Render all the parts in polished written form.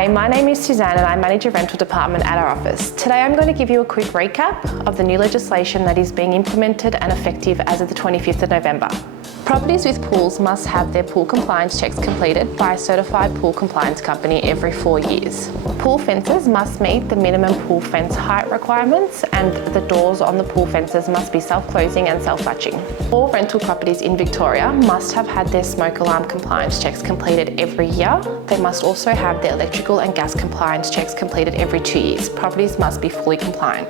Hi, my name is Suzanne and I manage a rental department at our office. Today I'm going to give you a quick recap of the new legislation that is being implemented and effective as of the 25th of November. Properties with pools must have their pool compliance checks completed by a certified pool compliance company every 4 years. Pool fences must meet the minimum pool fence height requirements, and the doors on the pool fences must be self-closing and self-latching. All rental properties in Victoria must have had their smoke alarm compliance checks completed every year. They must also have their electrical and gas compliance checks completed every 2 years. Properties must be fully compliant.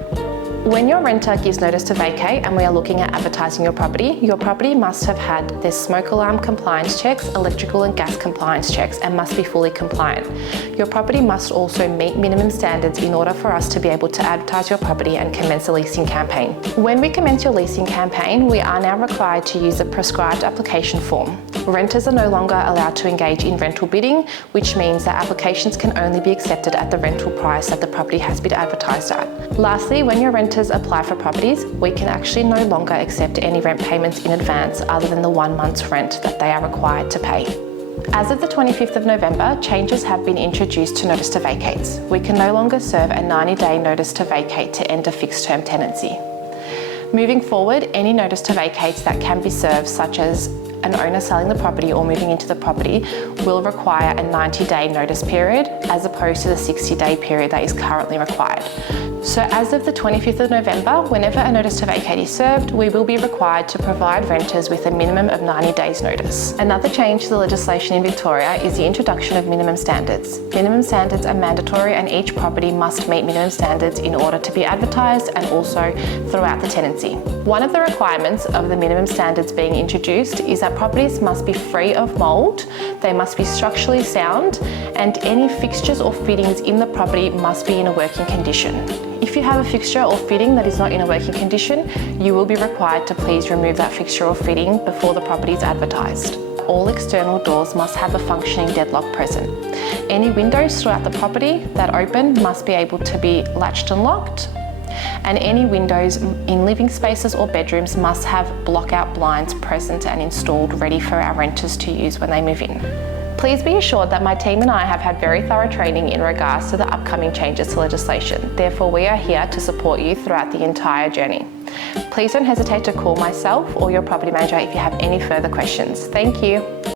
When your renter gives notice to vacate and we are looking at advertising your property must have had their smoke alarm compliance checks, electrical and gas compliance checks, and must be fully compliant. Your property must also meet minimum standards in order for us to be able to advertise your property and commence a leasing campaign. When we commence your leasing campaign, we are now required to use a prescribed application form. Renters are no longer allowed to engage in rental bidding, which means that applications can only be accepted at the rental price that the property has been advertised at. Lastly, when your renters apply for properties, we can actually no longer accept any rent payments in advance other than the 1 month's rent that they are required to pay. As of the 25th of November, changes have been introduced to notice to vacates. We can no longer serve a 90-day notice to vacate to end a fixed-term tenancy. Moving forward, any notice to vacates that can be served, such as an owner selling the property or moving into the property, will require a 90-day notice period as opposed to the 60-day period that is currently required. So as of the 25th of November, whenever a notice to vacate is served, we will be required to provide renters with a minimum of 90 days notice. Another change to the legislation in Victoria is the introduction of minimum standards. Minimum standards are mandatory and each property must meet minimum standards in order to be advertised and also throughout the tenancy. One of the requirements of the minimum standards being introduced is that properties must be free of mould, they must be structurally sound, and any fixtures or fittings in the property must be in a working condition. If you have a fixture or fitting that is not in a working condition, you will be required to please remove that fixture or fitting before the property is advertised. All external doors must have a functioning deadlock present. Any windows throughout the property that open must be able to be latched and locked, and any windows in living spaces or bedrooms must have block-out blinds present and installed ready for our renters to use when they move in. Please be assured that my team and I have had very thorough training in regards to the upcoming changes to legislation. Therefore, we are here to support you throughout the entire journey. Please don't hesitate to call myself or your property manager if you have any further questions. Thank you.